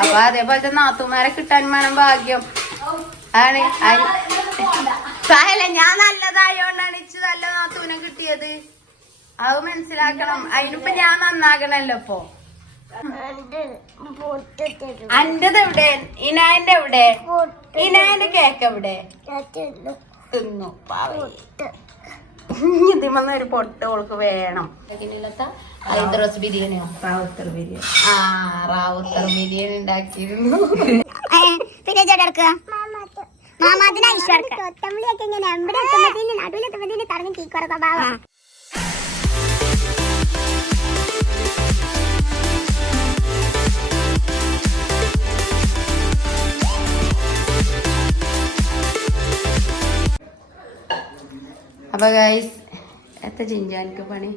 അപ്പൊ അതേപോലത്തെ നാത്തുമാരെ കിട്ടാൻ വേണം ഭാഗ്യം ആണ്. ഞാൻ നല്ലതായോണ്ടാണ് ഇച്ച് നല്ല നാത്തൂനെ കിട്ടിയത്. അത് മനസ്സിലാക്കണം. അതിനിപ്പോ ഞാൻ നന്നാകണല്ലോ. ഇപ്പൊ അന്റത് എവിടെ? ഇനായന്റെ എവിടെ? ഇനായന്റെ കേക്ക് എവിടെ? തിന്നു. ഇതിമന്ന് ഒരു പൊട്ട് ഓൾക്ക് വേണം. ഹൈദരാബാദ് ബിരിയാണിയോ? റാവുത്തർ ബിരിയാണി. ആ, റാവുത്തർ ബിരിയാണി ഉണ്ടാക്കിയിരുന്നു. അപ്പൊ ഗൈസ് എത്ര ചിഞ്ചാനിക്ക് പണി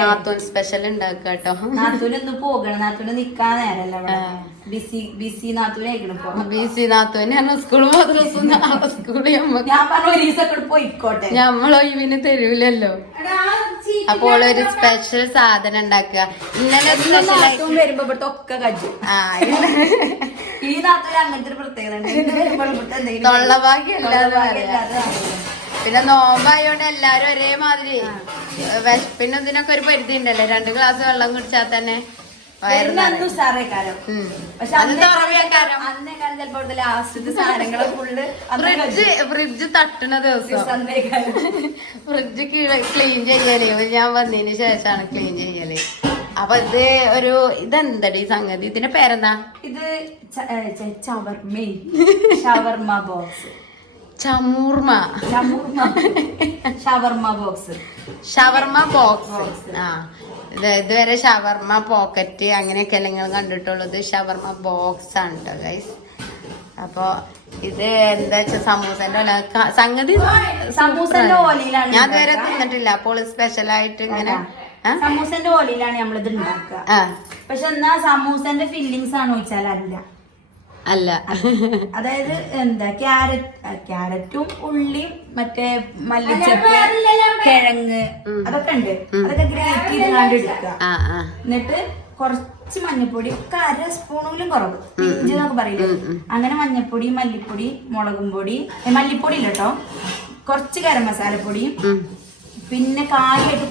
നാത്തൂൻ സ്പെഷ്യൽ ഉണ്ടാക്കുക കേട്ടോ. നാത്തൂനൊന്ന് പോകണം. നാത്തൂന് നിക്കാൻ നേരല്ല. ബിസി നാത്തൂനാണ് സ്കൂള് സ്കൂള് പോയിക്കോട്ടെ. നമ്മളൊഴിവിന് തരൂലല്ലോ. അപ്പോൾ ഒരു സ്പെഷ്യൽ സാധനം ഉണ്ടാക്കുക. ഇന്നലെ സ്പെഷ്യൽ വരുമ്പോ ഇവിടുത്തെ ഒക്കെ കജ്ജു. ഈ നാത്തൂന് അങ്ങനത്തെ ഒരു പ്രത്യേകത. തൊള്ളഭാഗ്യല്ലാതെ. പിന്നെ നോമ്പായോണ്ട് എല്ലാരും ഒരേമാതിരി വിശപ്പിനും ഇതിനൊക്കെ ഒരു പരിധി ഉണ്ടല്ലോ. 2 ഗ്ലാസ് വെള്ളം കുടിച്ചാൽ തന്നെ ഫ്രിഡ്ജ് തട്ടണ ദിവസം ഫ്രിഡ്ജ് ക്ലീൻ ചെയ്യല് ഞാൻ വന്നതിന് ശേഷമാണ് ക്ലീൻ ചെയ്യല്. അപ്പൊ ഇത് ഒരു ഇതെന്തടി സംഗതി? ഇതിന്റെ പേരെന്താ? ഇത് ഷവർമ ബോക്സ്. ഷവർമ ബോക്സ്. ആ, ഇതുവരെ ഷവർമ പോക്കറ്റ് അങ്ങനെയൊക്കെ നിങ്ങൾ കണ്ടിട്ടുള്ളത്. ഷവർമ ബോക്സ് ആണ് കേട്ടോ ഗൈസ്. അപ്പൊ ഇത് എന്താ വെച്ചാ സമൂസന്റെ സംഗതി. സമൂസന്റെ ഓലയിലാണ് ഞാൻ ഇതുവരെ തിന്നിട്ടില്ല. അപ്പോൾ സ്പെഷ്യൽ ആയിട്ട് ഇങ്ങനെ സമൂസന്റെ ഓലയിലാണ് നമ്മളിത് ഉണ്ടാക്കുക. പക്ഷെ എന്നാ സമൂസന്റെ ഫില്ലിങ്സ് ആണോ ചോദിച്ചാൽ അല്ല. അതായത് എന്താ ക്യാരറ്റും ഉള്ളിയും മറ്റേ മല്ലിച്ചപ്പ് കിഴങ്ങ് അതൊക്കെ ഉണ്ട്. അതൊക്കെ ഗ്രേറ്റ് ചെയ്ത് എടുക്കുക. എന്നിട്ട് കുറച്ച് മഞ്ഞപ്പൊടി, ഒക്കെ 1/2 സ്പൂണിലും കുറവ്, പിഞ്ച് എന്നൊക്കെ പറയില്ലേ, അങ്ങനെ മഞ്ഞപ്പൊടി, മല്ലിപ്പൊടി, മുളകും പൊടി, മല്ലിപ്പൊടി ഇല്ല കേട്ടോ, കുറച്ച് ഗരം മസാലപ്പൊടിയും, പിന്നെ കാര്യമായിട്ട്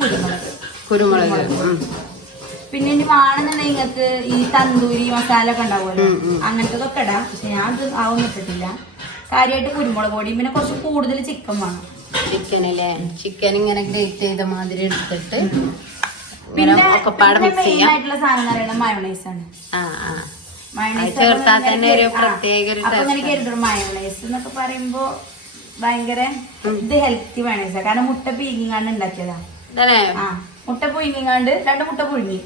കുരുമുളക്. പിന്നെ ഇനി വേണമെന്നുണ്ടെങ്കിൽ നിങ്ങൾക്ക് ഈ തന്തൂരി മസാല ഒക്കെ ഉണ്ടാവുമല്ലോ, അങ്ങനത്തതൊക്കെ ഇടാം. പക്ഷെ ഞാൻ അത് ആവുന്ന ഇട്ടിട്ടില്ല. കാര്യമായിട്ട് കുരുമുളക് പൊടിയും പിന്നെ കുറച്ച് കൂടുതൽ ചിക്കൻ വേണം. ചിക്കനല്ലേ? ചിക്കൻ ഇങ്ങനെ ഗ്രേറ്റ് ചെയ്ത മാതിരി എടുത്തിട്ട് പിന്നെ മെയിൻ ആയിട്ടുള്ള സാധനം എന്ന് പറയുന്നത് മയോണൈസ് ആണ്. മയോണൈസ് ചേർത്താൽ തന്നെ ഒരു പ്രത്യേക. അപ്പൊ അങ്ങനെ കരുതും മയോണൈസ് എന്നൊക്കെ പറയുമ്പോ ഭയങ്കര ഇത് ഹെൽത്തി മയോണൈസാ. കാരണം മുട്ട പീങ്ങിങ്ങാണ്ട് ഉണ്ടാക്കിയതാ. മുട്ട പുഴുങ്ങിങ്ങാണ്ട് 2 മുട്ട പുഴുങ്ങി,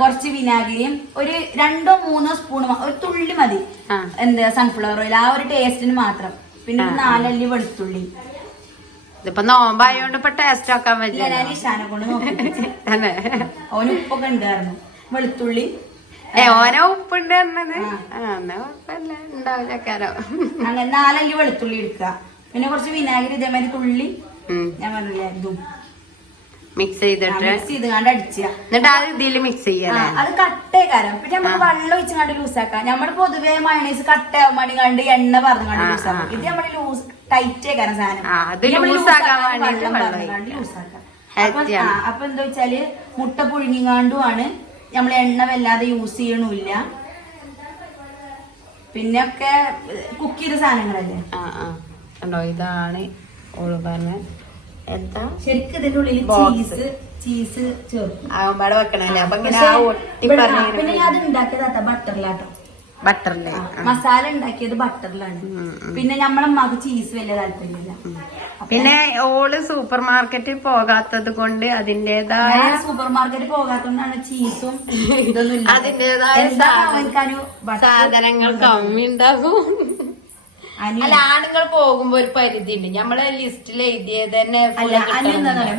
കുറച്ച് വിനാഗിരിയും ഒരു 2-3 സ്പൂൺ, ഒരു തുള്ളി മതി എന്താ സൺഫ്ലവർ ഓയിൽ, ആ ഒരു ടേസ്റ്റിന് മാത്രം. പിന്നെ 4 അല്ലി വെളുത്തുള്ളി. ഇതിപ്പോ നോമ്പായോണ്ട് ഇപ്പൊ ടേസ്റ്റ് ആക്കാൻ പറ്റില്ല. ഞാൻ ഇഷാനെ കൊണ്ട് നോക്കി. ഓന് ഉപ്പൊക്കെ ഉണ്ടായിരുന്നു. വെളുത്തുള്ളി ഓരോ ഉപ്പുണ്ട് പറഞ്ഞത് ഉണ്ടാവില്ല. അങ്ങനെ 4 അല്ലി വെളുത്തുള്ളി എടുക്കുക. പിന്നെ കുറച്ച് വിനാഗിരി ഇതേമാതിരി തുള്ളി ഞാൻ പറഞ്ഞില്ല ഇതും മിക്സ് ചെയ്തിട്ട് അടിച്ച. എന്നിട്ട് അത് ഇതില് മിക്സ് ചെയ്യാം. അത് കട്ടേക്കാരം. പിന്നെ നമുക്ക് വെള്ളം ഒഴിച്ചാണ്ട് ലൂസാക്കാം. നമ്മള് പൊതുവേ മയോണൈസ് കട്ടയാവാൻ വേണ്ടി കണ്ട് എണ്ണ പറഞ്ഞാണ്ട് ലൂസാക്കാം. ഇത് നമ്മള് ലൂസ് ടൈറ്റേക്കാരം സാധനം ലൂസാക്കാം. അപ്പൊ എന്താ വെച്ചാല് മുട്ട പുഴുങ്ങിങ്ങാണ്ടുമാണ്. നമ്മൾ എണ്ണ വല്ലാതെ യൂസ് ചെയ്യണില്ല. പിന്നെ ഒക്കെ കുക്ക് ചെയ്ത സാധനങ്ങളല്ലേ. ഇതാണ് ഓള് പറഞ്ഞ എന്താ ശരിക്കും ഇതിന്റെ ഉള്ളിൽ ചീസ് ചേർക്കും. ആവുമ്പാടെ വെക്കണല്ലേ. അപ്പൊ പിന്നെ അത് ഉണ്ടാക്കിയതാ ബട്ടറിലാട്ടോ. ബട്ടറില് മസാല ഉണ്ടാക്കിയത് ബട്ടറിലാണ്. പിന്നെ നമ്മളമ്മക്ക് ചീസ് വലിയ താല്പര്യമില്ല. പിന്നെ ഓള് സൂപ്പർ മാർക്കറ്റിൽ പോകാത്തത് കൊണ്ട് അതിന്റേതായ സൂപ്പർ മാർക്കറ്റിൽ പോകാത്തോണ്ടാണ് ചീസും അതിന്റേതായ സാധനങ്ങൾ കമ്മി ഉണ്ടാകും. അല്ല, ആണുങ്ങൾ പോകുമ്പോ ഒരു പരിധി ഉണ്ട്. നമ്മളെ ലിസ്റ്റിൽ എഴുതിയത് തന്നെ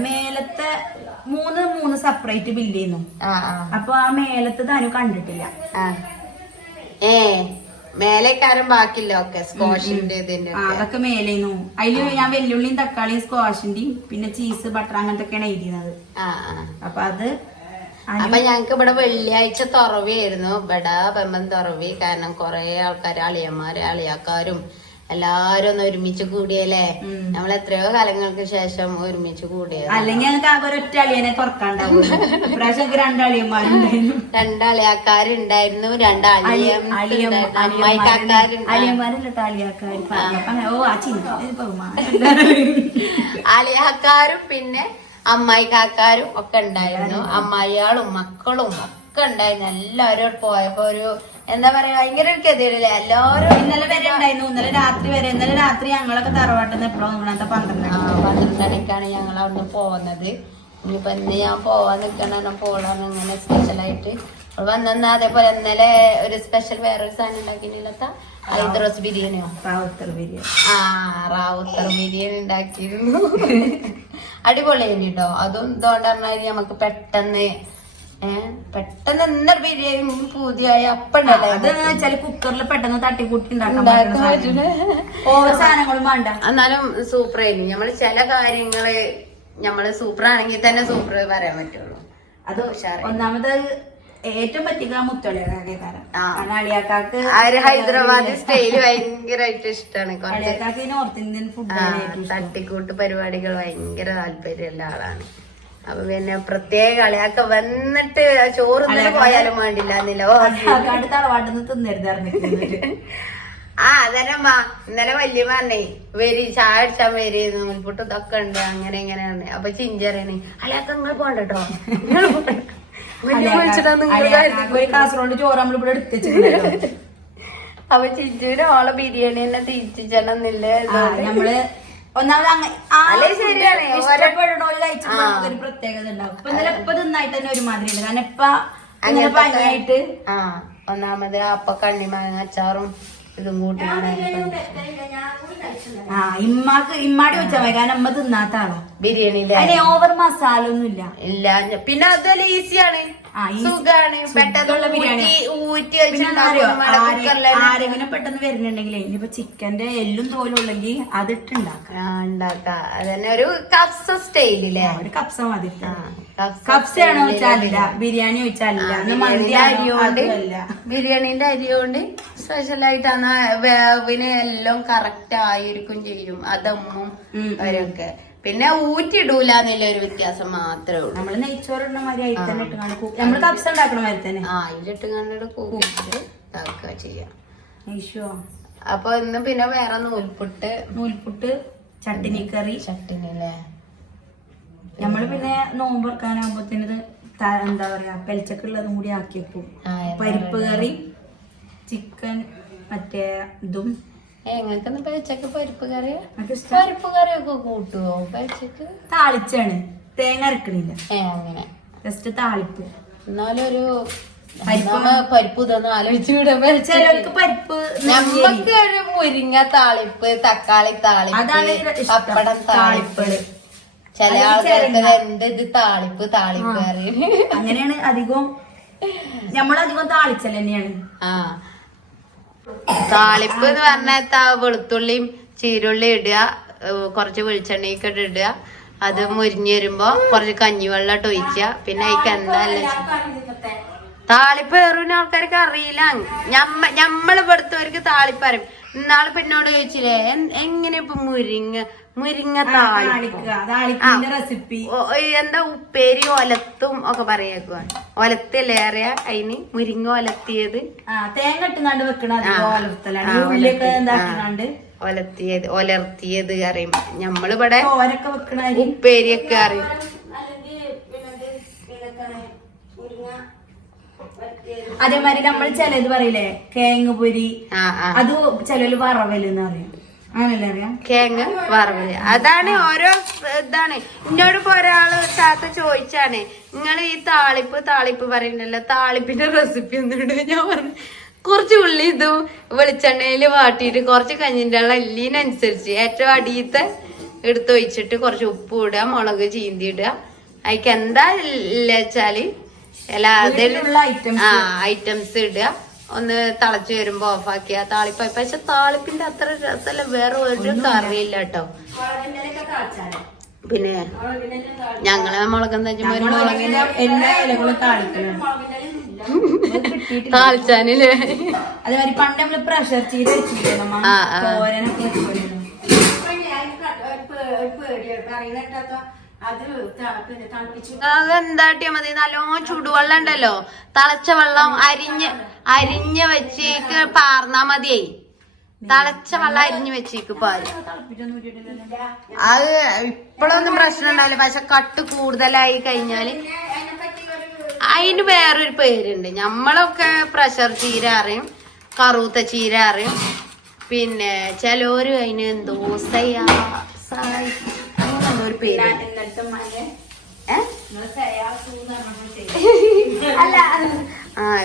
മേലത്തെ 3 സെപ്പറേറ്റ് ബില്ല് ചെയ്യുന്നു. അപ്പൊ ആ മേലത്തെ താനും കണ്ടിട്ടില്ല. മേലേക്കാരും ബാക്കില്ല ഒക്കെ സ്ക്വാഷിന്റെ ഇതിന്റെ അതൊക്കെ മേലേന്നു. അതില് ഞാൻ വെല്ലുള്ളിയും തക്കാളിയും സ്ക്വാഷിന്റെയും പിന്നെ ചീസ് ബട്ടർ അങ്ങനത്തെ ഒക്കെയാണ് എഴുതിയത്. അപ്പൊ അത് അപ്പൊ ഞങ്ങക്ക് ഇവിടെ വെള്ളിയാഴ്ച തുറവിയായിരുന്നു. ഇവിടെ ബെമ്പൻ തുറവി. കാരണം കൊറേ ആൾക്കാർ അളിയന്മാര് അളിയാക്കാരും എല്ലാരും ഒന്ന് ഒരുമിച്ച് കൂടിയല്ലേ. നമ്മൾ എത്രയോ കാലങ്ങൾക്ക് ശേഷം ഒരുമിച്ച് കൂടിയത്. അല്ലെങ്കിൽ ഞങ്ങൾക്ക് ആകെ ഒരൊറ്റ അളിയനെ തുറക്കാണ്ടാവും. ഇപ്രാവശ്യം രണ്ടളിയന്മാരുണ്ടായിരുന്നു, രണ്ടളിയാക്കാരുണ്ടായിരുന്നു, അളിയന്മാരല്ലോ അളിയാക്കാര്. ഓ ആ ചിന്ത അളിയാക്കാരും പിന്നെ അമ്മായിക്കാരും ഒക്കെ ഉണ്ടായിരുന്നു. അമ്മായിയാളും മക്കളും ഒക്കെ ഉണ്ടായിരുന്നു. എല്ലാവരും പോയപ്പോ ഒരു എന്താ പറയാ ഭയങ്കര ഒരു ഗതിയില്ലേ. എല്ലാവരും ഇന്നലെ വരെ ഉണ്ടായിരുന്നു, ഇന്നലെ രാത്രി വരെ. ഇന്നലെ രാത്രി ഞങ്ങളൊക്കെ തറവാട്ടിൽ എപ്പോഴും 12 ഞങ്ങൾ അവിടുന്ന് പോകുന്നത്. ഇനിയിപ്പൊ ഇന്ന് ഞാൻ പോവാൻ നിക്കണ പോളാണ് ഇങ്ങനെ സ്പെഷ്യലായിട്ട് വന്നെന്നാ. അതേപോലെ ഇന്നലെ ഒരു സ്പെഷ്യൽ വേറൊരു സാധനം ഉണ്ടാക്കിയില്ലത്ത ഹൈദറോസ് ബിരിയാണിയോ റാവുത്തർ ബിരിയാണി. റാവുത്തർ ബിരിയാണി ഉണ്ടാക്കിയിരുന്നു. അടിപൊളിയായിരുന്നു കേട്ടോ. അതും ഇതുകൊണ്ടാണ് നമുക്ക് പെട്ടെന്ന് എന്നാ ബിരിയാണി പൂതിയായ അപ്പണ്ടല്ലേ. അത് വെച്ചാല് കുക്കറിൽ പെട്ടെന്ന് തട്ടിക്കൂട്ടി ഓരോ സാധനങ്ങളും വേണ്ട. എന്നാലും സൂപ്പർ ആയിരുന്നു. നമ്മള് ചില കാര്യങ്ങള് നമ്മള് സൂപ്പർ ആണെങ്കിൽ തന്നെ സൂപ്പർ പറയാൻ പറ്റുള്ളൂ. അത് ഒന്നാമത് ഏറ്റവും പറ്റിയ മുത്തളിയാക്കാരൻ. അളിയാക്കാക്ക് ഹൈദരാബാദ് സ്റ്റൈല് ഭയങ്കരമായിട്ട് ഇഷ്ടമാണ്. അളിയാക്കാക്ക് നോർത്ത് ഇന്ത്യൻ ഫുഡ് തട്ടിക്കൂട്ട് പരിപാടികൾ ഭയങ്കര താല്പര്യമുള്ള ആളാണ്. അപ്പൊ പിന്നെ പ്രത്യേക കളിയാക്ക വന്നിട്ട് ചോറ് പോയാലും വേണ്ടില്ല തറവാട്ടിന്ന് തിന്നരുതായിരുന്നു. അതരമ്മാ ഇന്നലെ വല്യ പറഞ്ഞേ വരി ചായ അടിച്ചാൻ വരി നൂൽപുട്ട് ഇതൊക്കെ ഉണ്ട് അങ്ങനെ ഇങ്ങനെയാണ്. അപ്പൊ ചിഞ്ചറിയാണ് അളിയാക്ക നിങ്ങൾ പോണ്ടോ കാസർഗോഡ് ചോറ് നമ്മൾ ഇവിടെ എടുത്തു. അപ്പൊ ചിഞ്ചുവിന് ഓളെ ബിരിയാണി തന്നെ തിരിച്ചിച്ചണമെന്നില്ലേ. നമ്മള് ഒന്നാമത് ഇഷ്ടപ്പെടുന്നോര് കഴിച്ചാൽ ഒരു പ്രത്യേകത ഉണ്ടാവും. ഇപ്പൊ ഇന്നലെ ഇപ്പൊ തിന്നായിട്ട് തന്നെ ഒരുമാതിരി ഉണ്ട്. കാരണം ഇപ്പൊ അങ്ങനെ പനിയായിട്ട് ഒന്നാമത് അപ്പൊ കണ്ണിമാങ്ങ അച്ചാറും ഇതും കൂട്ടി ഇമ്മാടി വെച്ചാൽ മതി. കാരണം അമ്മ തിന്നാത്ത ആളാ ബിരിയാണിയില്. അതിന് ഓവർ മസാല ഒന്നും ഇല്ല. പിന്നെ അതുപോലെ ഈസിയാണ്, സുഖാണ്. പെട്ടെന്നുള്ള ബിരിയാണി ഊറ്റി ആരെങ്കിലും പെട്ടെന്ന് വരുന്നുണ്ടെങ്കിലേ ഇനിയിപ്പോ ചിക്കന്റെ എല്ലും തോലുള്ളെങ്കിൽ അതിട്ടുണ്ടാക്കാം. അതന്നെ ഒരു കപ്സ സ്റ്റൈലില്ലേ. ഒരു കപ്സ മതി. കപ്സയാണോ വെച്ചാലില്ല, ബിരിയാണി വെച്ചാലില്ല. ബിരിയാണിന്റെ അരി കൊണ്ട് സ്പെഷ്യലായിട്ടാണ്. വേവിന് എല്ലാം കറക്റ്റ് ആയിരിക്കും ചെയ്യും. അതമ്മും അവരൊക്കെ പിന്നെ ഊറ്റിടൂല എന്നുള്ള ഒരു വ്യത്യാസം മാത്രമേ ഉള്ളൂ. നമ്മള് നെയ്ച്ചോറിടുന്ന മാതിരി അതിൽ തന്നെ ഇട്ട് നമ്മള് കപ്സ ഉണ്ടാക്കണ മാതിരി തന്നെ അതിലിട്ട് കണ്ടിട്ട് കൂട്ടിട്ട് ഇതാക്കുക ചെയ്യാം. അപ്പൊ ഇന്ന് പിന്നെ വേറെ നൂൽപുട്ട് ചട്ടിനി കറി. ചട്ടിനില്ലേ നമ്മള് പിന്നെ നോമ്പെടുക്കാനാകുമ്പോഴത്തേനത് എന്താ പറയാ പെലച്ചക്കുള്ളതും കൂടി ആക്കിയപ്പോ പരിപ്പ് കറി ചിക്കൻ മറ്റേ ഇതും. എങ്ങനൊക്കെ പെലച്ചക്ക് പരിപ്പ് കറിയൊക്കെ കൂട്ടുവോ? പെലച്ചക്ക് താളിച്ചാണ്, തേങ്ങ അരക്കണില്ല. അങ്ങനെ ജസ്റ്റ് താളിപ്പ്. എന്നാലും ഒരു പരിപ്പ് ഇതൊന്നും ആലോചിച്ചു ചിലർക്ക് പരിപ്പ്. നമുക്ക് ഒരു മുരിങ്ങ താളിപ്പ്, തക്കാളി താളിപ്പ്, പപ്പടം താളിപ്പ്. ചില ആൾക്കാർക്ക് എന്ത് ഇത് താളിപ്പ് കറി അങ്ങനെയാണ് അധികം. നമ്മളധികം താളിച്ചൽ തന്നെയാണ്. താളിപ്പ് എന്ന് പറഞ്ഞാൽ വെളുത്തുള്ളിയും ചീരുള്ളി ഇടുക, കുറച്ച് വെളിച്ചെണ്ണയൊക്കെ ഇടുക. അത് മുരിഞ്ഞു വരുമ്പോ കുറച്ച് കഞ്ഞിവെള്ളം ഇട്ട് ഒഴിക്കുക. പിന്നെ അതിക്ക് എന്തായാലും താളിപ്പ് വേറുന്ന ആൾക്കാർക്ക് അറിയില്ല. ഞമ്മള് ഇവിടുത്തവർക്ക് താളിപ്പ് അറിയും. ഇന്നാള് പിന്നോട് ചോദിച്ചില്ലേ എങ്ങനെ ഇപ്പൊ മുരിങ്ങ റെസിപ്പി എന്താ ഉപ്പേരി ഒലത്തും ഒക്കെ പറയേക്കുവാ. ഒലത്തല്ലേ അറിയാ അതിന് മുരിങ്ങ ഒലത്തിയത് തേങ്ങ ഇട്ടുകൊണ്ട് വെക്കണത് ഒലർത്തിയത് അറിയും. ഞമ്മളിവിടെ ഉപ്പേരിയൊക്കെ അറിയും. അതേമാതിരി നമ്മൾ ചിലത് പറയില്ലേ കേങ്ങ് പൊരി, അത് ചിലര് വറവലെന്ന് അറിയാം. അങ്ങനല്ലേ അറിയാം, കേങ്ങ് വറവല്. അതാണ് ഓരോ ഇതാണ്. എന്നോട് ഇപ്പൊ ഒരാള് താത്ത ചോദിച്ചാണ് നിങ്ങൾ ഈ താളിപ്പ് പറയണ്ടല്ലോ, താളിപ്പിന്റെ റെസിപ്പി ഒന്നുണ്ട്. ഞാൻ പറഞ്ഞു കുറച്ച് ഉള്ളി ഇതും വെളിച്ചെണ്ണയില് വാട്ടിയിട്ട് കുറച്ച് കഞ്ഞിന്റെ വെള്ളം എല്ലിനനുസരിച്ച് ഏറ്റവും അടിയത്തെ എടുത്ത് ഒഴിച്ചിട്ട് കുറച്ച് ഉപ്പ് ഇടുക, മുളക് ചീന്തി ഇടുക. അതിക്ക് എന്താ ഇല്ല വെച്ചാല് എല്ലാ ഐറ്റംസ് ഇടുക. ഒന്ന് തിളച്ച് വരുമ്പോ ഓഫാക്കിയ താളിപ്പായി. പക്ഷെ താളിപ്പിന്റെ അത്ര രസമല്ല, വേറെ ഒരു കറിയില്ല കേട്ടോ. പിന്നെ ഞങ്ങള് മുളകെന്താ എല്ലാ ഇലകളും താളിക്കണം. താളിച്ചാനില്ലേ? അതേമാതിരി പണ്ട് നമ്മള് പ്രഷർ ചീര വെച്ചിരിക്കണം. അതെന്താട്ടിയാ മതി, നല്ലോണം ചുടുവെള്ളം ഉണ്ടല്ലോ, തിളച്ച വെള്ളം അരിഞ്ഞ വെച്ചേക്ക് പാർന്നാ മതിയേ. തിളച്ച വെള്ളം അരിഞ്ഞു വെച്ചേക്ക് പാല്. അത് ഇപ്പഴൊന്നും പ്രശ്നം ഉണ്ടാവില്ല, പക്ഷെ കട്ട് കൂടുതലായി കഴിഞ്ഞാല് അതിന് വേറൊരു പേരുണ്ട്. നമ്മളൊക്കെ പ്രഷർ ചീര അറിയും, കറുത്ത ചീര അറിയും, പിന്നെ ചിലവര് അതിന് എന്തോ അങ്ങനൊരു പേര്. അല്ല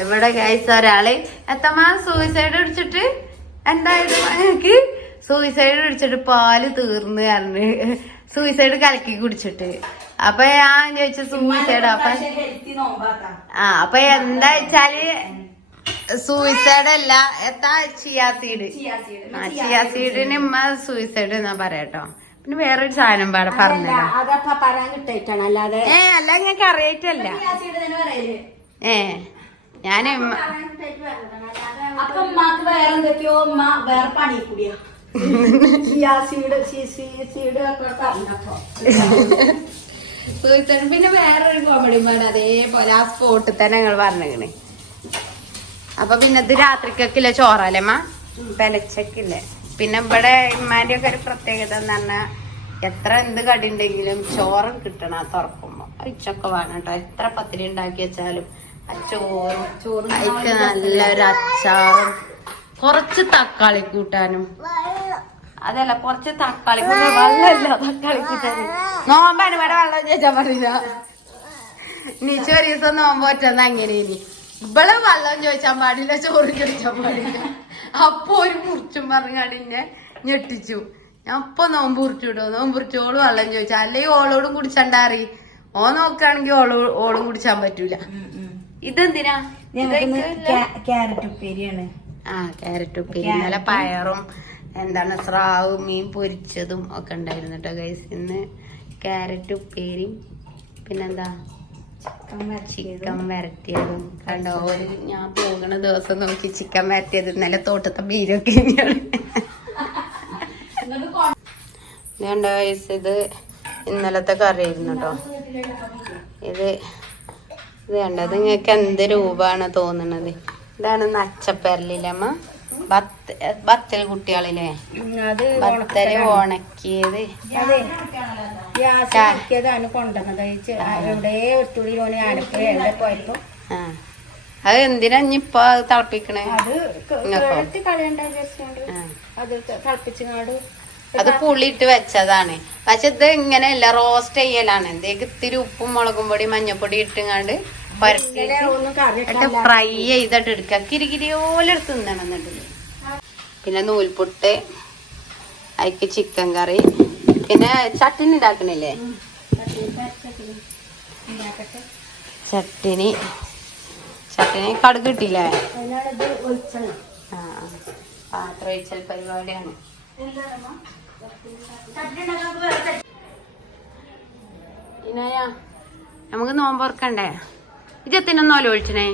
ഇവിടെ ഗൈസ് ഒരാള് എത്തമ്മ സൂയിസൈഡ് അടിച്ചിട്ട് എന്തായത് ഞങ്ങക്ക് സൂയിസൈഡ് അടിച്ചിട്ട് പാല് തീർന്ന് പറഞ്ഞ് സൂയിസൈഡ് കലക്കി കുടിച്ചിട്ട്. അപ്പൊ ഞാൻ ചോദിച്ചു സൂയിസൈഡ്. അപ്പൊ എന്താ വെച്ചാല് സൂയിസൈഡ് അല്ല, എത്താ ചിയാസീഡ്. ചിയാസീഡിന് ഉമ്മ സൂയിസൈഡ് എന്നാ പറയാട്ടോ. പിന്നെ വേറൊരു സാധനം പാടെ പറഞ്ഞല്ലോ. അല്ല ഞങ്ങൾക്ക് അറിയായിട്ടല്ല. ഞാന് വേറെന്തൊക്കെയോ വേറെ പണി കൂടിയാ പിന്നെ വേറൊരു കോമഡി പാട് അതേപോലെ ആ സ്പോട്ടിൽ തന്നെ ഞങ്ങൾ പറഞ്ഞേ. അപ്പൊ പിന്നെ ഇത് രാത്രിക്കൊക്കില്ല ചോറല്ലേ പെലച്ചക്കില്ലേ. പിന്നെ ഇവിടെ ഇമ്മാന്റെ ഒക്കെ ഒരു പ്രത്യേകത എന്ന് പറഞ്ഞാൽ എത്ര എന്ത് കടി ഉണ്ടെങ്കിലും ചോറും കിട്ടണം തുറക്കുമ്പോ. ഉച്ചൊക്കെ വേണം കേട്ടോ. എത്ര പത്തിരി ഉണ്ടാക്കി വെച്ചാലും ആ ചോറും അതിക്ക് നല്ലൊരു അച്ചാറും കുറച്ച് തക്കാളി കൂട്ടാനും. അതല്ല, കുറച്ച് തക്കാളി കൂട്ടാൻ വെള്ളമല്ല, തക്കാളി കൂട്ടാനും. നോമ്പാണ് ഇവിടെ വെള്ളം ചോദിച്ചാൽ പറയില്ല. നീച്ച ഒരു ദിവസം നോമ്പ് പറ്റുന്ന അങ്ങനെ ഇനി ഇവിടെ വെള്ളം ചോദിച്ചാൻ പാടില്ല, ചോറ് ചോദിച്ചാൻ പാടില്ല. അപ്പൊ ഒരു മുറിച്ചും പറഞ്ഞാടിന്നെ ഞെട്ടിച്ചു. ഞാൻ അപ്പൊ നോമ്പ് കുറിച്ചിട്ടോ, നോമ്പ് കുറിച്ചോള് വെള്ളം ചോദിച്ചാ. അല്ലെങ്കിൽ ഓളോടും കുടിച്ചണ്ടാറി. ഓ നോക്കുകയാണെങ്കിൽ ഓളും കുടിച്ചാൻ പറ്റൂല. ഇതെന്തിനാ? ക്യാരറ്റ് ഉപ്പേരിയാണ്. ക്യാരറ്റ് ഉപ്പേരി. ഇന്നലെ പയറും എന്താണ് സ്രാവ് മീൻ പൊരിച്ചതും ഒക്കെ ഉണ്ടായിരുന്നു കേട്ടോ ഗൈസ്. ഇന്ന് ക്യാരറ്റ് ഉപ്പേരിയും പിന്നെന്താ ചിക്കൻ വരട്ടിയതും കണ്ടോ. ഞാൻ പോകുന്ന ദിവസം നോക്കി ചിക്കൻ വരട്ടിയത് ഇന്നലെ തോട്ടത്തെ ബീരൊക്കെ കണ്ടോ ഗൈസ്. ഇത് ഇന്നലത്തെ കറിയായിരുന്നു കേട്ടോ. ഇത് കണ്ടത് നിങ്ങൾക്ക് എന്ത് രൂപമാണ് തോന്നുന്നത്? ഇതാണ് നച്ചപ്പരലില്ലമ്മ ബത്തൽ കുട്ടികളില്ലേ, ബത്തല് ഉണക്കിയത് അത് എന്തിനാ ഇനിയിപ്പൊ തിളപ്പിക്കണേ? അത് പുളിയിട്ട് വെച്ചതാണ്. പക്ഷെ ഇത് ഇങ്ങനെയല്ല, റോസ്റ്റ് ചെയ്യലാണ്. എന്തേക്ക് ഇത്തിരി ഉപ്പും മുളകും പൊടി മഞ്ഞപ്പൊടി ഇട്ടുങ്ങാണ്ട് പരട്ടിട്ട് ഫ്രൈ ചെയ്തിട്ട് എടുക്കുക. കിരികിരിയോലെ എടുത്ത് തിന്നണം. എന്നിട്ട് പിന്നെ നൂൽപുട്ട്, അതിക്ക് ചിക്കൻ കറി, പിന്നെ ചട്ടിനി ഉണ്ടാക്കണില്ലേ? ചട്ടിനി കടുക് കിട്ടിയില്ലേ? പാത്രം ഒഴിച്ചൽ പരിപാടിയാണ്. ഇനായാ നമുക്ക് നോമ്പറക്കണ്ടേ? ഇജത്തിനൊന്നോല ഒഴിച്ചണേ.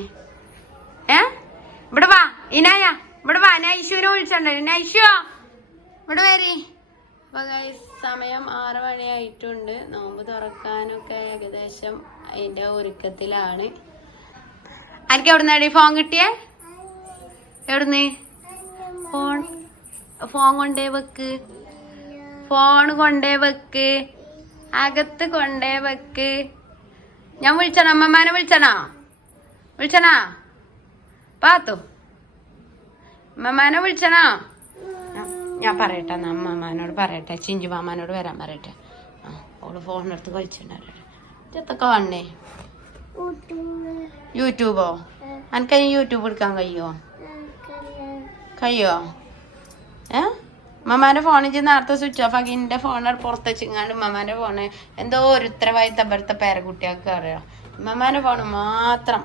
ഇവിടെ വാ ഇനായ, ഇവിടെ വാ. നൈഷുവിനെ വിളിച്ചോണ്ടേ. നൈഷു ഇവിടെ വരി. അപ്പൊ സമയം 6 മണിയായിട്ടുണ്ട്. നോമ്പ് തുറക്കാനൊക്കെ ഏകദേശം അതിന്റെ ഒരുക്കത്തിലാണ്. എനിക്ക് എവിടുന്നാടി ഫോൺ കിട്ടിയേ? എവിടുന്ന്? ഫോൺ കൊണ്ടേ വെക്ക്, ഫോൺ കൊണ്ടേ വെക്ക്, അകത്ത് കൊണ്ടേ വെക്ക്. ഞാൻ വിളിച്ചണോ? അമ്മമാനെ വിളിച്ചണോ? പാത്തു അമ്മമാനെ വിളിച്ചണോ? ഞാൻ പറയട്ടെ, അമ്മമാനോട് പറയട്ടെ, ചിഞ്ചു മാമാനോട് വരാൻ പറയട്ടെ. ഓള് ഫോണിനടുത്ത് കളിച്ചിട്ടുണ്ടായിരുന്നു. ഇതൊക്കെ വന്നേ യൂട്യൂബോ? എനിക്കതിന് യൂട്യൂബ് എടുക്കാൻ കഴിയോ? മമ്മാന്റെ ഫോണിൽ നേരത്തെ സ്വിച്ച് ഓഫ് ആക്കി എന്റെ ഫോൺ പുറത്ത് വെച്ചിങ്ങാണ്ട് മമ്മാന്റെ ഫോണ് എന്തോ ഒരു ഉത്തരവാദിത്തപ്പെടുത്ത പേരക്കുട്ടികൾക്ക് അറിയാം. മമ്മാന്റെ ഫോണ് മാത്രം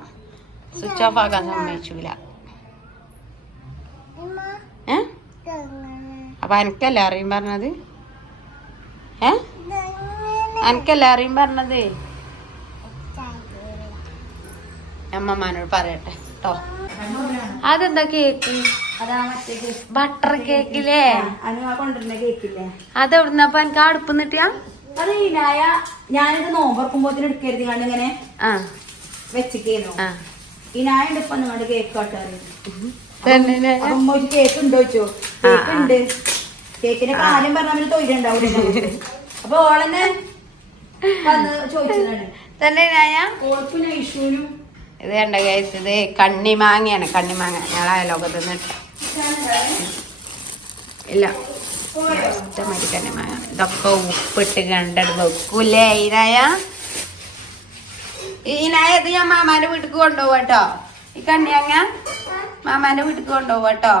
സ്വിച്ച് ഓഫ് ആക്കാൻ സമ്മതിച്ചില്ല. ഏ അപ്പൊ എനിക്കല്ലേ അറിയും പറഞ്ഞത്? എനിക്കല്ലേ അറിയും പറഞ്ഞത്? അമ്മമാനോട് പറയട്ടെ കേട്ടോ. അതെന്താ കേക്ക്? ബട്ടർ കേക്കില്ലേ? കൊണ്ടുവരുന്ന കേക്കില്ലേ? അതെവിടുന്നപ്പ എനിക്ക് അടുപ്പ് നിട്ടിയാ? അത് ഞാനിത് നോമ്പറക്കുമ്പോത്തിന് എടുക്കരുത് കണ്ട് ഇങ്ങനെ വെച്ചിരിക്കുന്നു. ഈ നായ ഇപ്പൊ നിങ്ങളുടെ കേക്ക് കട്ടാറ് കേക്ക് ഉണ്ടോ ചോദിച്ചോ? കേക്ക് ഉണ്ട്. കേക്കിന്റെ കാര്യം പറഞ്ഞാൽ തൊഴിലുണ്ടാവില്ല. അപ്പൊ ഓളന്നെ വന്ന് ചോദിച്ചതാണ്. ഓൾക്കും നൈഷൂനും ഇത് കണ്ട ഗൈസ്, ഇത് കണ്ണിമാങ്ങയാണ്. കണ്ണിമാങ്ങ ഞങ്ങളെ അയലോകത്ത് നിന്ന് ഇല്ല ഇഷ്ടമാതിരി കണ്ണിമാങ്ങ. ഇതൊക്കെ ഉപ്പിട്ട് കണ്ടിട്ട് വെക്കൂലേ ഈനായ? ഈനായ ഇത് ഞാൻ മാമാന്റെ വീട്ടിക്ക് കൊണ്ടുപോകും കേട്ടോ. ഈ കണ്ണിമാങ്ങ മാമാന്റെ വീട്ടിക്ക് കൊണ്ടുപോകും കേട്ടോ.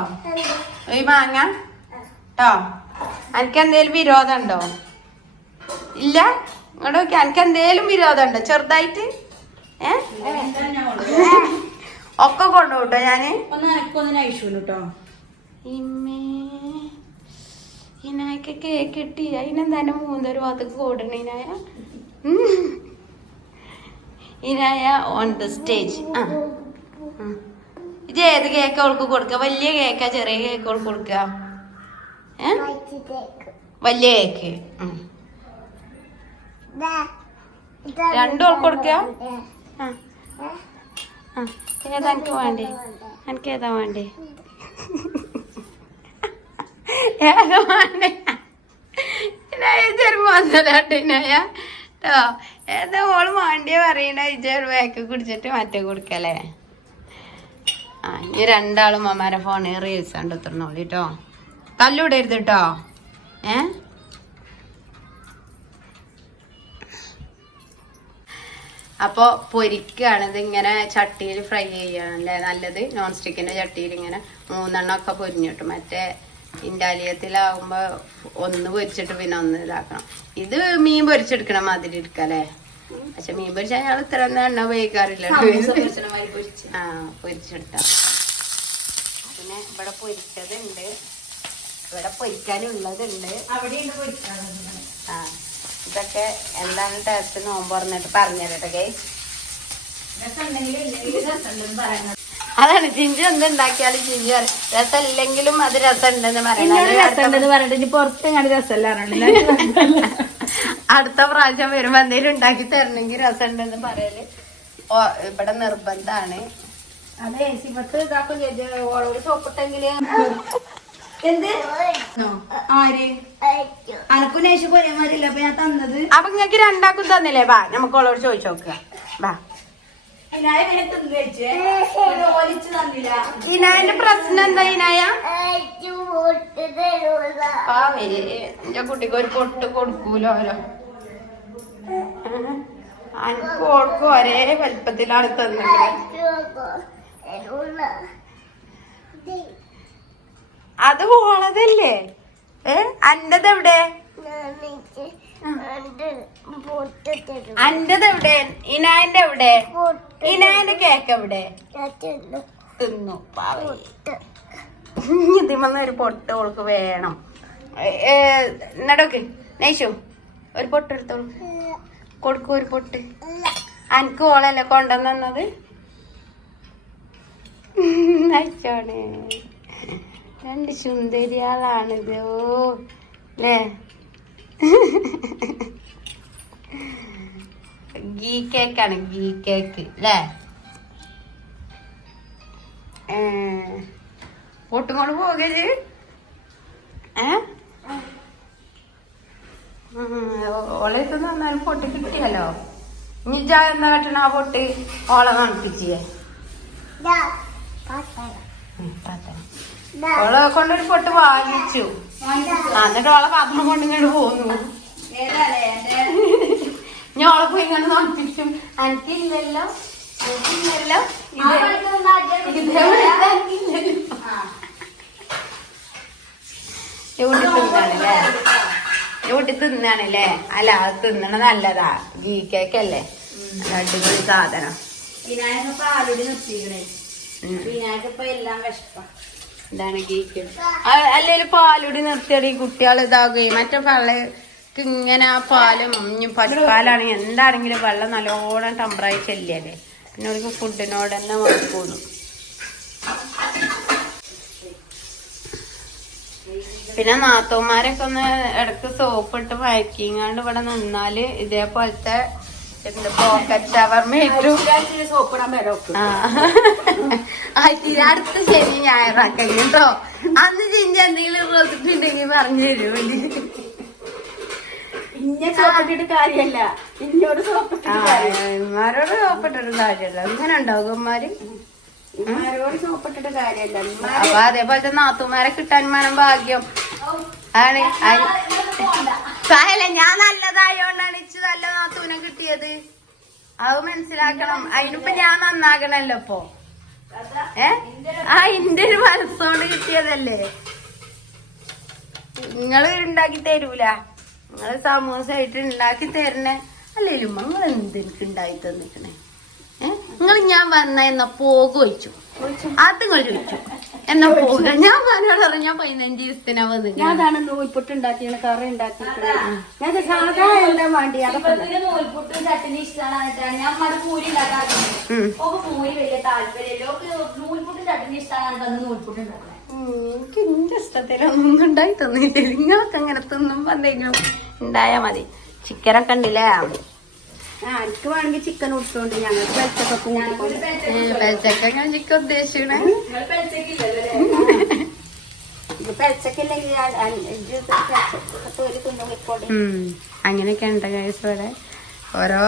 ഈ മാങ്ങ കേട്ടോ. എനിക്ക് എന്തേലും വിരോധം ഉണ്ടോ? ഇല്ല. ഇങ്ങോട്ട് നോക്കി, എനിക്ക് എന്തേലും വിരോധം ഉണ്ടോ ചെറുതായിട്ട്? ഒക്കെ കൊണ്ടുപോട്ടോ ഞാന്. ഇനായ്ക്ക് കേക്ക് കിട്ടി. അതിനെന്താ മൂന്നൊരു ഭാഗത്തേക്ക് ഓടണ Inaya? Inaya on the stage. ഇത് ഏത് കേക്ക് അവൾക്ക് കൊടുക്ക? വലിയ കേക്കാ ചെറിയ കേക്ക് അവൾക്ക് കൊടുക്ക? വലിയ കേക്ക് രണ്ടും അവൾക്ക് കൊടുക്ക? ഏതാ എനിക്ക് വേണ്ടേ? എനിക്ക് ഏതാ വേണ്ടേ? ഏതാ വേണ്ടേ? ഇതൊരു മൊതലാട്ടിനായ കേട്ടോ. ഏതാ ഓള് വേണ്ടിയ പറയണ? ഇജൊരു വേക്ക് കുടിച്ചിട്ട് മറ്റേ കൊടുക്കല്ലേ? ഇനി രണ്ടാളും അമ്മമാരെ ഫോണിൽ റീൽസ് കണ്ടെത്തണോളി കേട്ടോ. തല്ലുവിടരുത് കേട്ടോ. അപ്പോൾ പൊരിക്കുകയാണ്. ഇതിങ്ങനെ ചട്ടിയിൽ ഫ്രൈ ചെയ്യാനല്ലേ നല്ലത്. നോൺ സ്റ്റിക്കിൻ്റെ ചട്ടിയിൽ ഇങ്ങനെ 3 ഒക്കെ പൊരിഞ്ഞിട്ടും. മറ്റേ ഇൻഡാലിയത്തിലാവുമ്പോൾ ഒന്ന് പൊരിച്ചിട്ട് പിന്നെ ഒന്ന് ഇതാക്കണം. ഇത് മീൻ പൊരിച്ചെടുക്കണം മാതിരി എടുക്കല്ലേ? പക്ഷെ മീൻ പൊരിച്ചാൽ ഞങ്ങൾ ഇത്ര എണ്ണ ഉപയോഗിക്കാറില്ല. പൊരിച്ചെടുത്ത പിന്നെ ഇവിടെ പൊരിച്ചതുണ്ട്, ഇവിടെ പൊരിക്കാനുള്ളതുണ്ട്. ഇതൊക്കെ എന്താണ് ടേസ്റ്റ് നോമ്പ് പറഞ്ഞിട്ട് പറഞ്ഞുതരട്ടെ ഗൈസ്. അതാണ് ജിഞ്ചു എന്തുണ്ടാക്കിയാലും ജിഞ്ചു രസമില്ലെങ്കിലും അത് രസമുണ്ടെന്ന് പറയുന്നത്. പുറത്ത് രസമല്ല. അടുത്ത പ്രാവശ്യം വരുമ്പോ എന്തെങ്കിലും ഉണ്ടാക്കി തരണമെങ്കിൽ രസമുണ്ടെന്ന് പറയല് ഇവിടെ നിർബന്ധാണ്. അതെ സിമത്ത് ഇതാക്കും ഓളോട് സോപ്പിട്ടെങ്കില് എന്ത് ആര് അനക്കും നേശം കൊരേ മാതിരില്ല. അപ്പൊ ഞാൻ തന്നത് അപ്പൊ നിങ്ങക്ക് രണ്ടാക്കും തന്നില്ലേ? വാ നമുക്ക് ഓളോട് ചോദിച്ചു നോക്കുക. വാ. ഇനായന്റെ പ്രശ്നം എന്താ? ഇനായ എന്റെ കുട്ടിക്ക് ഒരു പൊട്ട് കൊടുക്കൂലോ. എനിക്ക് ഓൾക്കും ഒരേ വലിപ്പത്തിലാണ് തന്നത്. അത് ഓളതല്ലേ? അന്റത് എവിടെ? അന്റത് എവിടെ? ഇനായന്റെ എവിടെ? ഇനായന്റെ കേക്ക് എവിടെ? തിന്നു. ഇതിമന്ന് ഒരു പൊട്ട് ഓൾക്ക് വേണം. എന്നടോക്ക് നൈഷു ഒരു പൊട്ട് എടുത്തോളൂ. കൊടുക്കൂ ഒരു പൊട്ട്. അനക്ക് ഓളല്ലേ കൊണ്ടുവന്നത്? നൈച്ചോണേ, രണ്ട് സുന്ദരിയാളാണിത്. ഓ അല്ലേ? ഗീ കേക്കാണ്, ഗീ കേക്ക് അല്ലേ? പൊട്ടും കൊണ്ട് പോകരുത്. ഓളെത്തുന്ന പറഞ്ഞാൽ പൊട്ട് കിട്ടിയല്ലോ. ഇനി ജാ എന്താ കട്ടണ ആ പൊട്ട് ഓളെ നടത്തിച്ചേ. ഓളെ കൊണ്ടൊരു പൊട്ട് വാങ്ങിച്ചു. എന്നിട്ട് ഓളെ പാത്രം കൊണ്ടിങ്ങോട്ട് പോന്നു. ഞാൻ ഓളെ പോയി ഇങ്ങനെ നടത്തിച്ചു. എനിക്കില്ലല്ലോ, എനിക്കില്ലല്ലോ, എവിടെ തിന്നാണല്ലേ? എവിടെ തിന്നാണല്ലേ? അല്ല അത് തിന്നണ നല്ലതാ. ഗീ കേക്കല്ലേ, അടിപൊളി സാധനം. ഇതാണ് കേക്ക്. അല്ലെങ്കിൽ പാലൂടി നിർത്തിയാൽ ഈ കുട്ടികൾ ഇതാകുകയും മറ്റേ പള്ളക്ക് ഇങ്ങനെ ആ പാലും ഇനി പശുപ്പാലാണെങ്കിൽ എന്താണെങ്കിലും വെള്ളം നല്ലോണം ടെമ്പറായി ചെല്ലല്ലേ. പിന്നെ അവർക്ക് ഫുഡിനോട് തന്നെ മടുക്കുന്നു. പിന്നെ നാത്തൂന്മാരൊക്കെ ഒന്ന് ഇടക്ക് സോപ്പിട്ട് വഴക്കിങ്ങാണ്ട് ഇവിടെ നിന്നാല് ഇതേപോലത്തെ പോക്കറ്റ് ഷവർമ്മ അടുത്ത ശരി ഞായറാക്കാം കേട്ടോ. അന്ന് ചിഞ്ച എന്തെങ്കിലും റോസിട്ടുണ്ടെങ്കിൽ പറഞ്ഞു തരും. കാര്യല്ല ഇന്നോട് ഇമാരോട് സോപ്പിട്ടിട്ട് കാര്യല്ല. ഇങ്ങനെ ഉണ്ടാവും ഇമാര്. സോപ്പിട്ടിട്ട് കാര്യല്ല. അപ്പൊ അതേപോലത്തെ നാത്തുമാരെ കിട്ടാൻ വേണം ഭാഗ്യം ആണ്. സാഹല ഞാൻ നല്ലതായോണ്ടാണ് ഇച്ച് നല്ല നാത്തൂനെ കിട്ടിയത്. അത് മനസ്സിലാക്കണം. അതിനിപ്പോ ഞാൻ നന്നാകണല്ലോ ഇപ്പൊ. ഇന്റെ ഒരു മനസ്സോണ്ട് കിട്ടിയതല്ലേ. നിങ്ങള് ഉണ്ടാക്കി തരൂല. നിങ്ങള് സമൂസമായിട്ട് ഉണ്ടാക്കി തരണേ അല്ലേലും നിങ്ങൾ എന്തെനിക്ക് ഉണ്ടായി തന്നിക്കണേ. നിങ്ങൾ ഞാൻ വന്ന എന്നാ പോകു ചോദിച്ചു. അത് നിങ്ങൾ ചോദിച്ചു എന്നാ പോകുക. ഞാൻ പറഞ്ഞോട് പറഞ്ഞു ഞാൻ 15 ദിവസത്തിനാ വന്നു. ഞാനാണ് നൂൽപുട്ട് ഉണ്ടാക്കിയാണ് കറി ഉണ്ടാക്കിയിട്ട്. ഞാൻ സാധാ എന്താ വേണ്ടി നൂൽപുട്ടും ചട്ടിനി ഇഷ്ടമാണ്. ഞാൻ പൂരി ഉണ്ടാക്കാറുണ്ട്. പൂരി വലിയ താല്പര്യമല്ലോ. നൂൽപുട്ടും ചട്ടിനി ഇഷ്ടമാണ്. നൂൽപുട്ട് ഉണ്ടാക്കുന്നത് എനിക്ക് എന്റെ ഇഷ്ടത്തിലൊന്നും ഉണ്ടായി തന്നില്ല. നിങ്ങളൊക്കെ അങ്ങനെ തിന്നുമ്പോ എന്തെങ്കിലും ഉണ്ടായാ മതി. ചിക്കനൊക്കെ ഉണ്ടല്ലേ. എനിക്ക് വേണമെങ്കിൽ ചിക്കൻ ഇട്ടുകൊണ്ട് ഞങ്ങൾക്ക് പെൽച്ചക്ക ഞാൻ ചിക്കൻ ഉദ്ദേശിക്കണേ. അങ്ങനെയൊക്കെ ഉണ്ട് ഗൈസ്. ഇവിടെ ഓരോ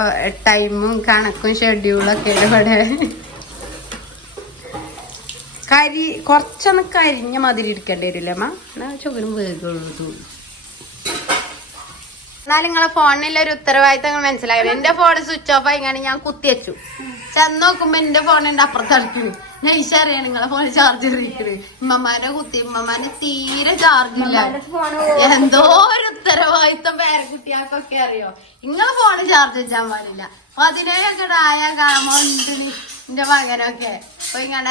ടൈമും കണക്കും ഷെഡ്യൂളൊക്കെ ഇവിടെ. കുറച്ചൊന്ന് കരിഞ്ഞ മതിരി ഇരിക്കേണ്ടി വരില്ലേ അമ്മ? എന്നാ ചുവരും വേഗമുള്ളൂ. എന്നാലും നിങ്ങളെ ഫോണിലൊരു ഉത്തരവാദിത്തം മനസ്സിലായത്. എന്റെ ഫോൺ സ്വിച്ച് ഓഫ് ആയിക്കാണ് ഞാൻ കുത്തിവെച്ചു. ചെന്ന് നോക്കുമ്പോ എന്റെ ഫോണിന്റെ അപ്പുറത്തടിക്കുന്നു. ഞാൻ ഈശ്വറിയാണ് നിങ്ങളെ ഫോൺ ചാർജ് ഇരിക്കുന്നത്. ഉമ്മമാരെ കുത്തി ഉമ്മമാരെ തീരെ ചാർജ് ഇല്ല. എന്തോ ഒരു ഉത്തരവാദിത്തം പേരക്കുട്ടിയാക്കൊക്കെ അറിയോ. നിങ്ങളെ ഫോണ് ചാർജ് വെച്ചാൻ പാടില്ല. 17 ആയ കാമുണ്ടിന് എന്റെ മകനൊക്കെ അപ്പൊ ഇങ്ങനെ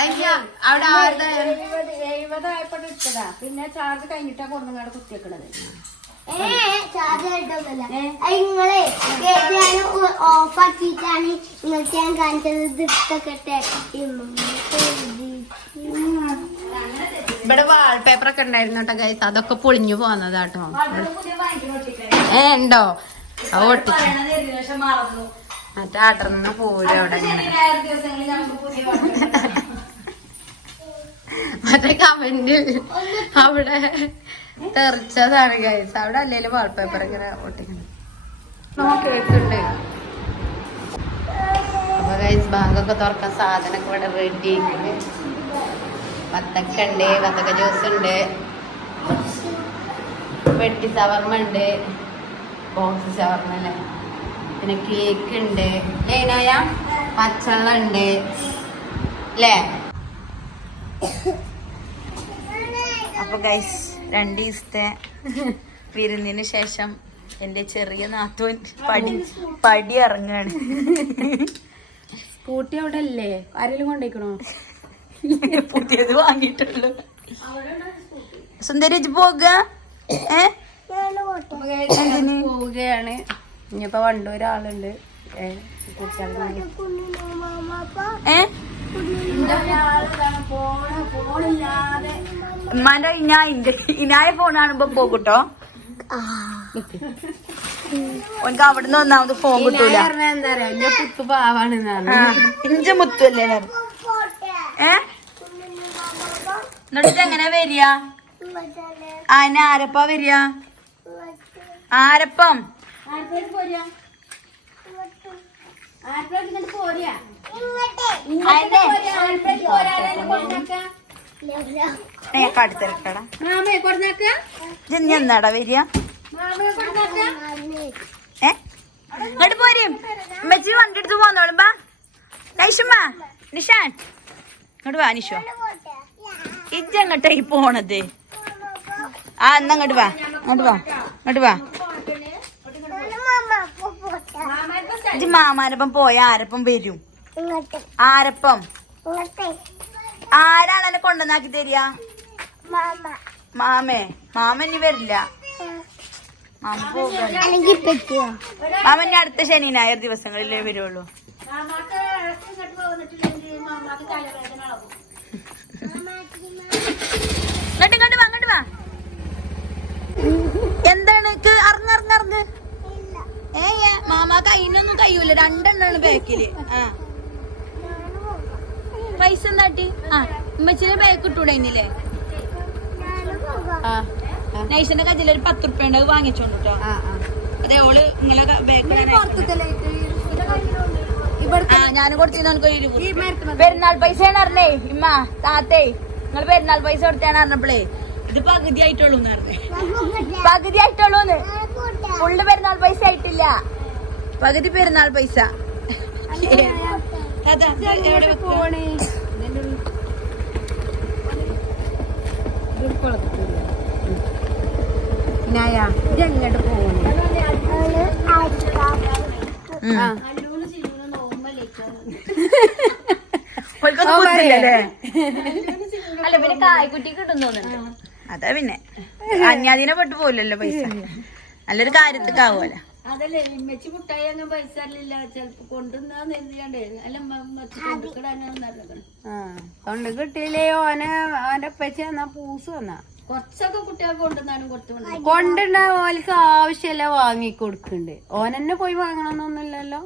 അവിടെ 70 ആയപ്പോ ഇട്ടതാ. പിന്നെ ചാർജ് കഴിഞ്ഞിട്ടാ കൊണ്ടുങ്ങാട് കുത്തിവെക്കണത്. നിങ്ങളെ ഓഫ് ആക്കിയിട്ടാണ് നിങ്ങൾക്ക് ഞാൻ കാണിച്ചത്. ഇഷ്ടപ്പെട്ടെ ഇവിടെ വാൾപേപ്പർ ഒക്കെ ഉണ്ടായിരുന്നു കേട്ടോ ഗൈസ്. അതൊക്കെ പൊളിഞ്ഞു പോന്നതാട്ടോ. ഉണ്ടോ ഒട്ടിച്ച് മറ്റേ ആട്ടർന്ന് പോയി അവിടെ. മറ്റേ കമന്റ് അവിടെ തെറിച്ചതാണ് ഗൈസ്. അവിടെ അല്ലേലും വാൾപേപ്പർ ഇങ്ങനെ ഒട്ടിക്കണം. കേക്കുണ്ട്. അപ്പൊ ഗൈസ് ബാഗൊക്കെ തുറക്കാൻ സാധനമൊക്കെ ഇവിടെ റെഡി ആയിട്ടുണ്ട്. വത്തക്ക ഉണ്ട്, വത്തക്ക ജ്യൂസ് ഉണ്ട്, വെട്ടി ഷവർമ്മ ഉണ്ട്, ബോക്സ് ഷവർമ്മ അല്ലേ. പിന്നെ കേക്ക് ഉണ്ട്, ലൈനായ പച്ചവെള്ളം ഉണ്ട് അല്ലേ. അപ്പൊ ഗൈസ് 2 ദിവസത്തെ വിരുന്നിന് ശേഷം എന്റെ ചെറിയ നാത്തൂൻ പടി ഇറങ്ങാണ്. സ്കൂട്ടി അവിടെ അല്ലേ? ആരെങ്കിലും കൊണ്ടേക്കണോ? പുതിയത് വാങ്ങിയിട്ടുള്ളു. സുന്ദരി പോവുക പോവുകയാണ്. ഇനിയിപ്പോ വണ്ടൂരാളുണ്ട്. ഉമ്മാന്റെ ഇനായ ഫോൺ കാണുമ്പോ പോകൂട്ടോ. ഓനക്ക് അവിടുന്ന് ഒന്നാമത് ഫോൺ കിട്ടൂല. എന്താ പറയാ എന്റെ പുത്ത് പാവാണ്. ഇഞ്ച മുത്തല്ലേ എന്നിട്ട് എങ്ങനെ വരിക? അതിന് ആരപ്പാ വരിക? ആരപ്പം അടുത്തിരക്കടാ എന്നാടാ വരിക? ഇങ്ങോട്ട് പോരും. ഉമ്മച്ചി വണ്ടി എടുത്ത് പോന്നോളും. ബാ നൈഷുമ്മ, നിഷാൻ ഇങ്ങോട്ട് വാ. നിഷോ ഇജ്ജെങ്ങോട്ടായി പോണത്? എന്നാ ഇങ്ങോട്ട് വാ, ഇങ്ങോട്ട് വാ, ഇങ്ങോട്ട് വാ. ഇജ്ജ് മാമാരപ്പം പോയ ആരപ്പം വരും? ആരപ്പം ആരാണല്ലേ കൊണ്ടുവന്നാക്കി തരിക? മാമേ മാമ ഇനി വരില്ല. മാമ പോകാണ്. അല്ലെങ്കിൽ പറ്റുമോ? മാമ ഇനി അടുത്ത ശനി ഞായർ ദിവസങ്ങളിലേ വരുള്ളൂ. അങ്ങോട്ട് വാ. എന്താണ് അറിഞ്ഞ് മാമാക്ക് അതിനൊന്നും കഴിയൂല. രണ്ടെണ്ണാണ് ബാക്കില്. പൈസ എന്താട്ടി? ഉമ്മച്ചിനെ ബാക്ക് ഇട്ടൂടായിരുന്നില്ലേ? നൈസിന്റെ കയ്യിൽ ഒരു 10 ഉറുപ്പ്യ ഉണ്ട്, അത് വാങ്ങിച്ചോണ്ട് കേട്ടോ. അതെ ഓള് നിങ്ങളെ ഞാൻ കൊടുത്തിരുന്നു. എനിക്കൊരു പെരുന്നാൾ പൈസ അറിഞ്ഞേ ഇമ്മ താത്തേ, നിങ്ങൾ പെരുന്നാൾ പൈസ കൊടുത്താണ് അറിഞ്ഞപ്പോളേ ഇത് പകുതി ആയിട്ടുള്ളൂന്ന് പറഞ്ഞേ. പകുതി ആയിട്ടുള്ളൂന്ന്, ഫുള്ള് പെരുന്നാൾ പൈസ ആയിട്ടില്ല, പകുതി പെരുന്നാൾ പൈസ. എവിടെ പോണേ? ഇങ്ങോട്ട് പോകണേ. അല്ല പിന്നെ കായ്ക്കുട്ടി കിട്ടും തോന്നുന്നുണ്ട്. അതാ പിന്നെ അന്യാധീന പെട്ടു പോലല്ലോ പൈസ. നല്ലൊരു കാര്യത്തൊക്കെ ആവുമല്ലോ. അതല്ലേ ഇമ്മച്ചി മുട്ടായി അങ്ങനെ പൈസ അറിയില്ല, ചെലപ്പോ കൊണ്ടുവന്നാന്ന് എന്തിയാണ്ടേ അല്ല കൊണ്ട് കിട്ടിയില്ലേ ഓനെ ഓന്റെ പച്ച എന്നാ പൂസ് വന്നാ കൊറച്ചൊക്കെ കുട്ടികൾക്ക് കൊണ്ടുവന്നാലും കൊടുത്തു കൊണ്ടുണ്ട ഓൽക്ക് ആവശ്യമല്ല വാങ്ങി കൊടുക്കണ്ട്. ഓനെന്നെ പോയി വാങ്ങണമെന്നൊന്നുമില്ലല്ലോ.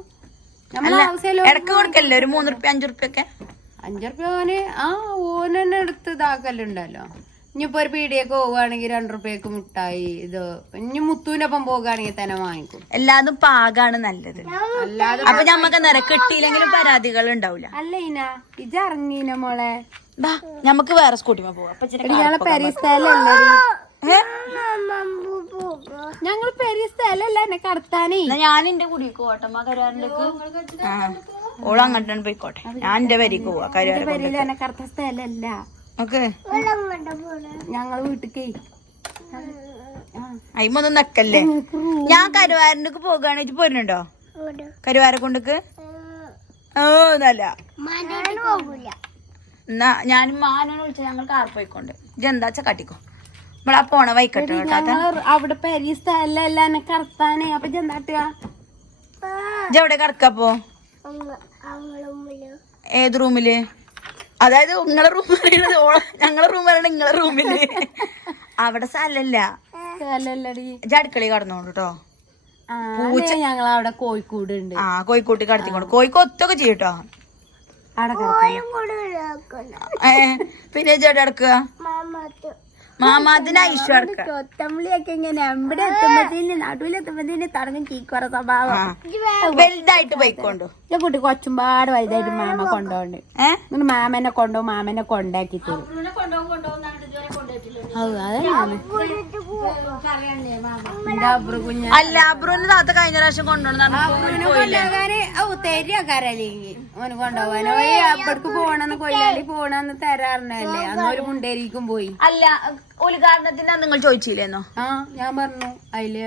നമ്മളെ ആവശ്യമല്ലോ ഇടക്ക് കൊടുക്കല്ലേ ഒരു 3 ഉറുപ്പ്യ 5 ഉറുപ്പ്യ ഒക്കെ. 5 ഉറുപ്പ്യ ഓന് ഓനെന്നെ എടുത്ത് ഇതാക്കലുണ്ടല്ലോ. ഇനിയിപ്പോ ഒരു പീടിയൊക്കെ പോവുകയാണെങ്കിൽ 2 ഉറുപ്പ്യക്ക് മുട്ടായി ഇത്. ഇനി മുത്തൂനൊപ്പം പോകുകയാണെങ്കിൽ തന്നെ വാങ്ങിക്കും. എല്ലാതും പാകാണ് നല്ലത്. അല്ലാതെ അപ്പൊ ഞമ്മക്ക് നിര കിട്ടിയില്ലെങ്കിലും പരാതികൾ ഉണ്ടാവില്ല. അല്ല ഇന ഇജറിഞ്ഞീന മോളെ, ഞമ്മക്ക് വേറെ സ്കൂട്ടി പോവാം. ഞങ്ങളെ പെരി സ്ഥലല്ലേ, ഞങ്ങള് പെരി സ്ഥലല്ല എന്നെ കടത്താനേ. ഞാൻ എന്റെ കുടിക്ക് ഓട്ടമ്മ കരുവാറിലേക്ക്. ഓള് അങ്ങോട്ടാണ് പോയിക്കോട്ടെ, ഞാൻ എന്റെ വരിക്ക് പോവാ. പെരിയില് എന്നെ കടത്ത സ്ഥലല്ല. ഓക്കെ ഞങ്ങള് വീട്ടിക്കേ അയിമൊന്നും നക്കല്ലേ. ഞാൻ കരുവാരൻ്റെ പോകുകയാണെങ്കിൽ പോരുന്നുണ്ടോ? കരുവാര കൊണ്ടക്ക് നല്ല എന്നാ ഞാൻ മാനോനെ വിളിച്ച ഞങ്ങൾ കാർ പോയിക്കൊണ്ട് ഇതെന്താച്ചാ കാട്ടിക്കോ. നമ്മളാ പോണ വൈക്കട്ടെ. അവിടെ പെരി സ്ഥലല്ല എന്നെ കടത്താനേ. അപ്പൊ ചെന്നാട്ടുക എവിടെ കടക്കപ്പോ? ഏത് റൂമില്? അതായത് നിങ്ങളെ റൂം പറയുന്നത് ഞങ്ങളെ റൂം പറയണ നിങ്ങളെ റൂമില്. അവിടെ സ്ഥലല്ല, അടുക്കളി കടന്നോണ്ട് കേട്ടോ. പൂച്ച ഞങ്ങളവിടെ കോഴിക്കോട് ഉണ്ട്. കോഴിക്കോട്ട് കടത്തിക്കൊണ്ട് കോഴിക്കോത്തൊക്കെ ചെയ്യട്ടോ. പിന്നെ ചേട്ടാ അടക്കുക മാമാത്തിന് ഐശ്വ കൊത്തമ്പളിയൊക്കെ ഇങ്ങനെ എവിടെ എത്തുമ്പത്തിന് നടുവിലെത്തുമ്പത്തിന് തുടങ്ങും ചീക്കുറ സ്വഭാവം. വലുതായിട്ട് പോയിക്കൊണ്ടു കുട്ടി കൊച്ചുമ്പാട് വലുതായിട്ട് മാമ കൊണ്ടോണ്ട് എന്നിട്ട് മാമനെ കൊണ്ടുപോകും, മാമനെ കൊണ്ടാക്കി തരും. അല്ല അബ്രുവിന് താത്ത കഴിഞ്ഞ പ്രാവശ്യം തെരിയക്കാരല്ലെങ്കിൽ ഓന് കൊണ്ടുപോകാനോ അപ്പടക്ക് പോണെന്ന് കൊയിലാണ്ടി പോണെന്ന് തരാറിനല്ലേ. അന്ന് ഒരു മുണ്ടേരിക്കും പോയി. അല്ല ഉദ്ഘാടനത്തിന് നിങ്ങൾ ചോദിച്ചില്ലേന്നോ? ഞാൻ പറഞ്ഞു അതില്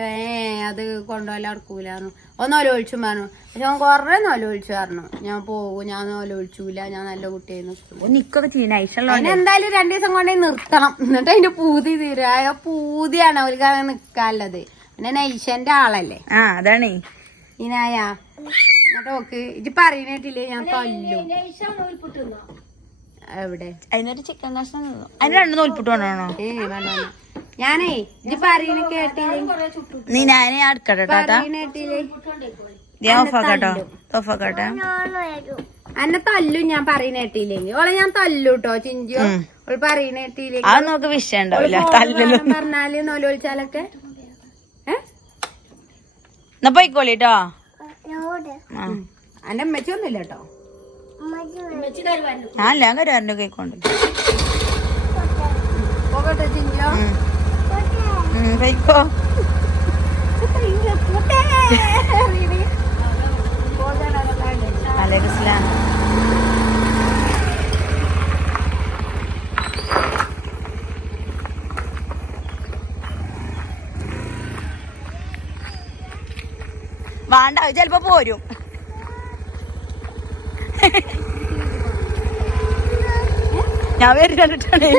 അത് കൊണ്ടുപോകാൻ നടക്കൂലെന്നു. ഒന്നൊലൊഴിച്ചു പറഞ്ഞു. പക്ഷെ അവൻ കൊറേ നൊലൊഴിച്ചു പറഞ്ഞു. ഞാൻ പോകും, ഞാൻ നൊലൊഴിച്ചൂല, ഞാൻ നല്ല കുട്ടിയായിരുന്നു. നിക്കൊക്കെ ചെയ്യുന്ന എന്തായാലും 2 ദിവസം കൊണ്ടേ നിർത്തണം. എന്നിട്ട് അതിന്റെ പൂതി തീരാ. പൂതിയാണ് അവർക്ക് നിക്കാനുള്ളത്. പിന്നെ നൈഷന്റെ ആളല്ലേ. അതാണ് ഇനായ എന്നിട്ട് നോക്ക് ഇജ്ജ് പറയുന്നിട്ടില്ലേ ഞാൻ തല്ലും. എവിടെ അതിനൊരു ചിക്കൻ കഷ്ണം അതിന് 2 നൂൽപുട്ട് കൊണ്ടാണോ? ഞാനേ ഇജ്ജ് പറയുന്ന കേട്ടില്ലേ? നീ ഞാനേ അടുക്കട്ടെ ഓഫാക്കട്ടെ. എന്നെ തല്ലും ഞാൻ പറയുന്ന കേട്ടില്ലെങ്കിൽ. ഓളെ ഞാൻ തല്ലൂട്ടോ ചിഞ്ചോ. ഓള് പറയുന്ന കേട്ടില്ലെങ്കിൽ അത് നമുക്ക് വിഷയം ഉണ്ടാവില്ല. പറഞ്ഞാല് നൊലൊഴിച്ചാലൊക്കെ എന്നാ പോയിക്കോളിട്ടോ. എന്റെ അമ്മച്ചി ഒന്നുമില്ല കേട്ടോ. ഞാനല്ല കരുവാരൻ്റെ കൈക്കൊണ്ട് പോകട്ടെ ചിഞ്ചോ. പോയിക്കോ. അലൈക്കുസ്സലാം. വേണ്ട ചിലപ്പോ പോരും. ഞാൻ വരുന്നുണ്ടാണ്.